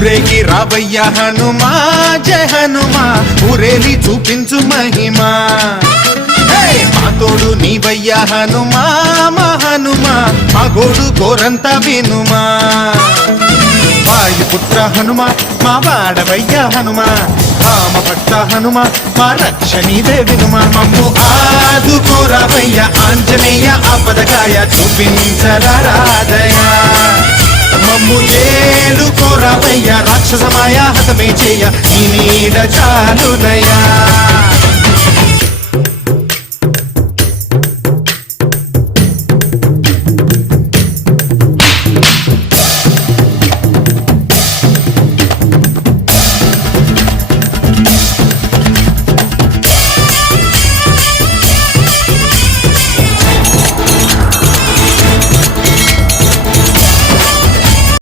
ఊరేగి రావయ్య హనుమా జయ హనుమా ఊరేలి చూపించు మహిమా మా తోడు నీవయ్య హనుమా మా హనుమా మా గోడు గోరంత వినుమా వాయుపుత్ర హనుమా మా వాడవయ్య హనుమా రామభక్త హనుమా మా రక్షణీదే వినుమా మమ్ము ఆదుకోరావయ్య ఆంజనేయ ఆపదకాయ చూపించరాదయ మమ్ము ఏలుకోరావయ్య రాక్షసమాయ హతమే చేయ నీ నీడ చాలునయా